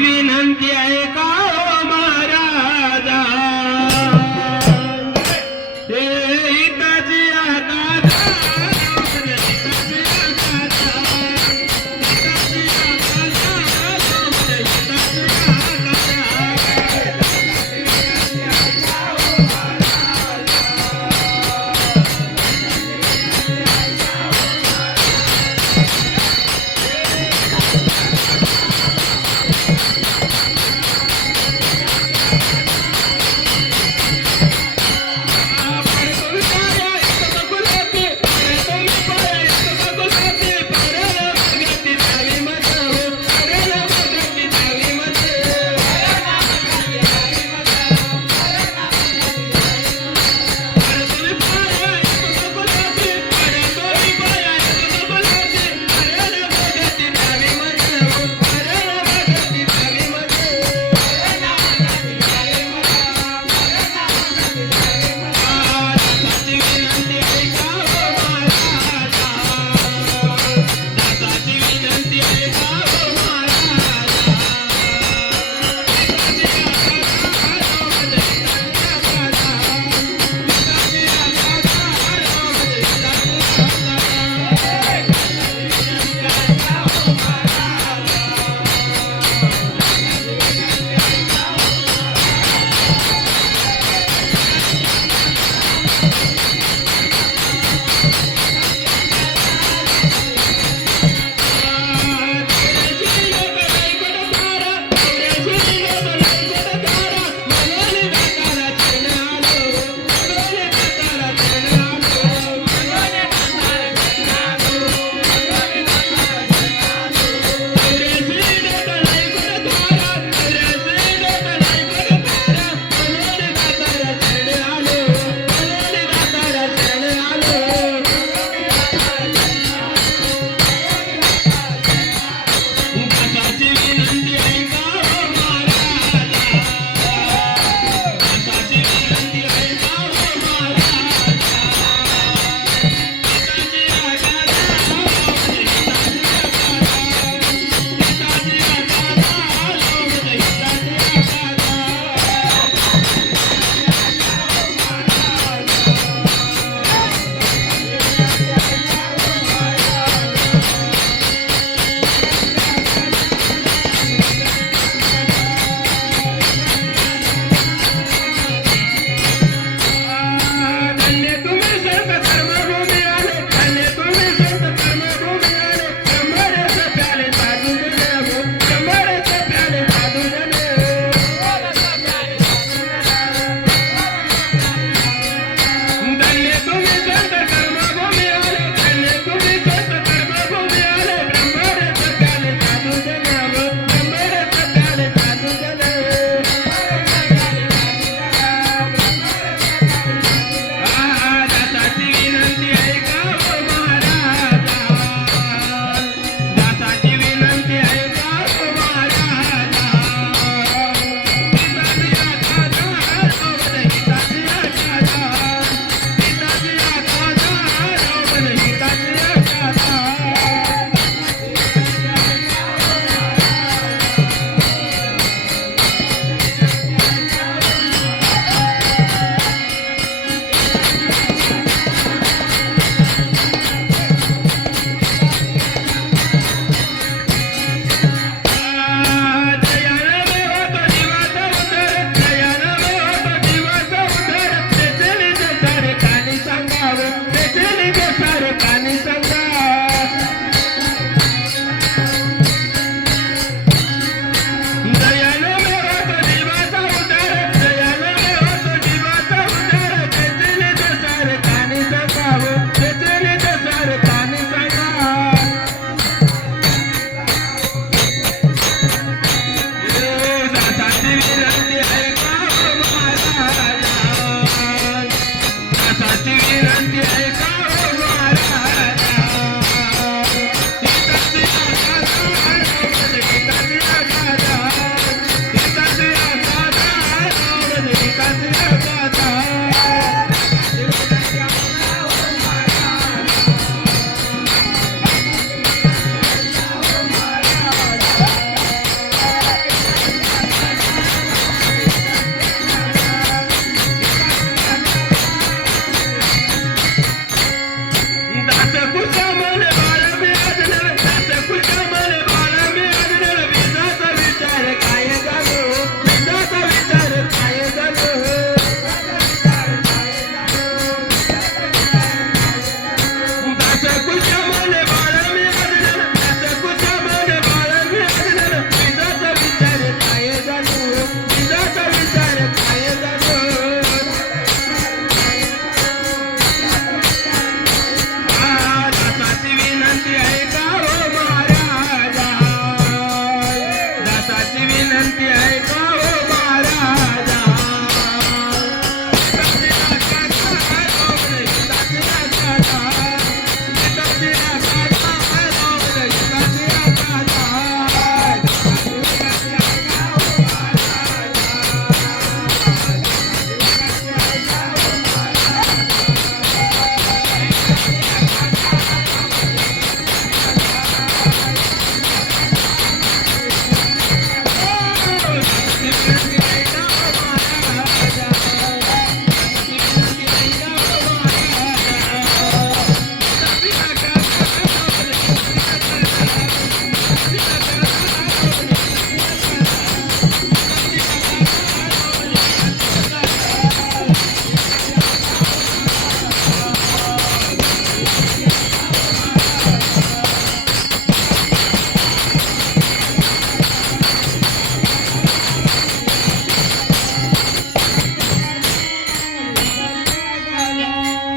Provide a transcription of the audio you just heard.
你能点